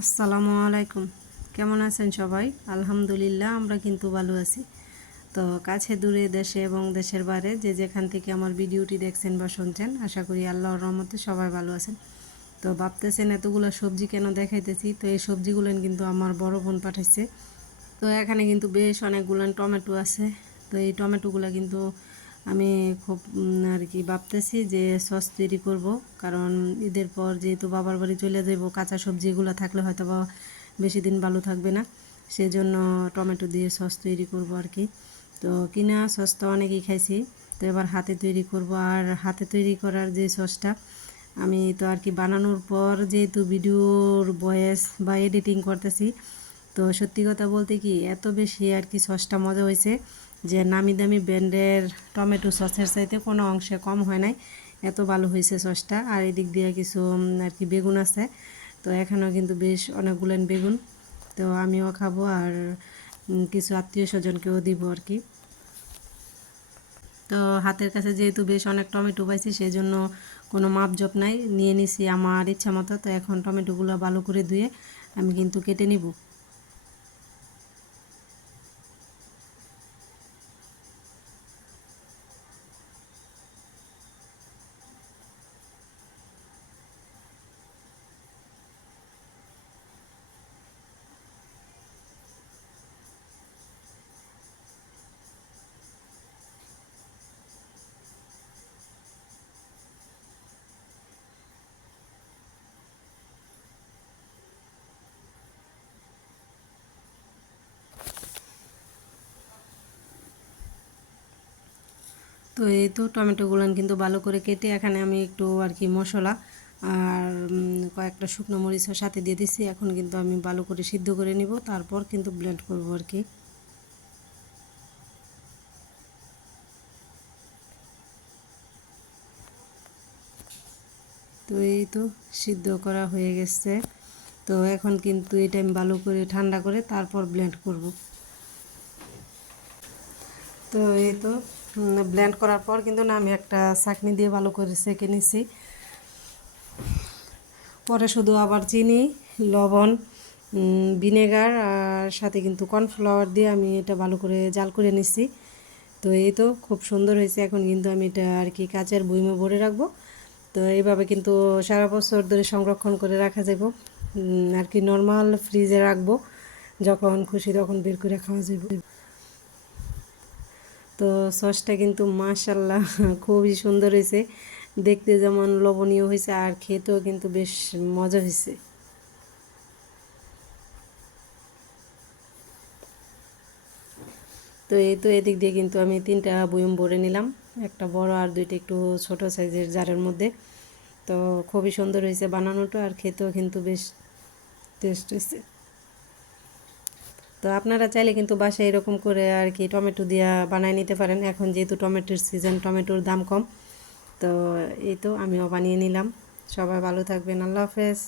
আসসালামু আলাইকুম। কেমন আছেন সবাই? আলহামদুলিল্লাহ আমরা কিন্তু ভালো আছি। তো কাছে দূরে দেশে এবং দেশের বাইরে যে যেখান থেকে আমার ভিডিওটি দেখছেন বা শুনছেন, আশা করি আল্লাহর রহমতে সবাই ভালো আছেন। তো ভাবতেছেন এতগুলো সবজি কেন দেখাইতেছি, তো এই সবজিগুলো কিন্তু আমার বড় বোন পাঠাইছে। তো এখানে কিন্তু বেশ অনেকগুলো টমেটো আছে। তো এই টমেটোগুলো কিন্তু আমি খুব আর কি ভাবতেছি যে সস তৈরি করব, কারণ ঈদের পর যেহেতু বাবার বাড়ি চলে যাব, কাঁচা সবজিগুলো থাকলে হয়তো বা বেশি দিন ভালো থাকবে না, সেজন্য টমেটো দিয়ে সস তৈরি করব আর কি। তো কিনা সস তো অনেকেই খাইছি, তো এবার হাতে তৈরি করব। আর হাতে তৈরি করার যে সসটা আমি তো আর কি বানানোর পর যেহেতু ভিডিওর ভয়েস বা এডিটিং করতেছি, তো সত্যি কথা বলতে কি এত বেশি আর কি সসটা মজা হয়েছে যে নামি দামি ব্র্যান্ডের টমেটো সসের চাইতে কোনো অংশে কম হয় নাই, এত ভালো হয়েছে সসটা। আর এদিক দিয়ে কিছু আর কি বেগুন আছে, তো এখানেও কিন্তু বেশ অনেকগুলো বেগুন, তো আমিও খাবো আর কিছু আত্মীয় স্বজনকেও দিব আর কি। তো হাতের কাছে যেহেতু বেশ অনেক টমেটো পাইছি, সেই জন্য কোনো মাপজোপ নাই, নিয়ে নিছি আমার ইচ্ছা মতো। তো এখন টমেটোগুলো ভালো করে ধুয়ে আমি কিন্তু কেটে নিব। তো এই তো টমেটোগুলো কিন্তু ভালো করে কেটে এখানে আমি একটু আর কি মশলা আর কয়েকটা শুকনো মরিচের সাথে দিয়ে দিচ্ছি। এখন কিন্তু আমি ভালো করে সিদ্ধ করে নিব, তারপর কিন্তু ব্লেন্ড করব আর কি। তো এই তো সিদ্ধ করা হয়ে গেছে। তো এখন কিন্তু এটা আমি ভালো করে ঠান্ডা করে তারপর ব্লেন্ড করব। তো এই তো ব্লেন্ড করার পর কিন্তু না আমি একটা ছাঁকনি দিয়ে ভালো করে সেঁকে নিছি। পরে শুধু আবার চিনি, লবণ, ভিনেগার আর সাথে কিন্তু কর্নফ্লাওয়ার দিয়ে আমি এটা ভালো করে জাল করে নিচ্ছি। তো এই তো খুব সুন্দর হয়েছে। এখন কিন্তু আমি এটা আর কি কাচের বয়মে ভরে রাখবো। তো এইভাবে কিন্তু সারা বছর ধরে সংরক্ষণ করে রাখা যাব আর কি। নর্মাল ফ্রিজে রাখবো, যখন খুশি তখন বের করে খাওয়া যাবে। তো সসটা কিন্তু মাশাল্লাহ খুবই সুন্দর হয়েছে, দেখতে যেমন লোভনীয় হয়েছে আর খেতেও কিন্তু বেশ মজা হয়েছে। তো এই তো এদিক দিয়ে কিন্তু আমি 3টা বয়ম ভরে নিলাম, একটা বড় আর 2টা একটু ছোট সাইজের জারের মধ্যে। তো খুবই সুন্দর হয়েছে বানানোটা, আর খেতেও কিন্তু বেশ টেস্ট হয়েছে। তো আপনারা চাইলে কিন্তু বাসায় এরকম করে আর কি টমেটো দিয়া বানায় নিতে পারেন, এখন যেহেতু টমেটোর সিজন, টমেটোর দাম কম। তো এই তো আমিও বানিয়ে নিলাম। সবাই ভালো থাকবেন, আল্লাহ হাফেজ।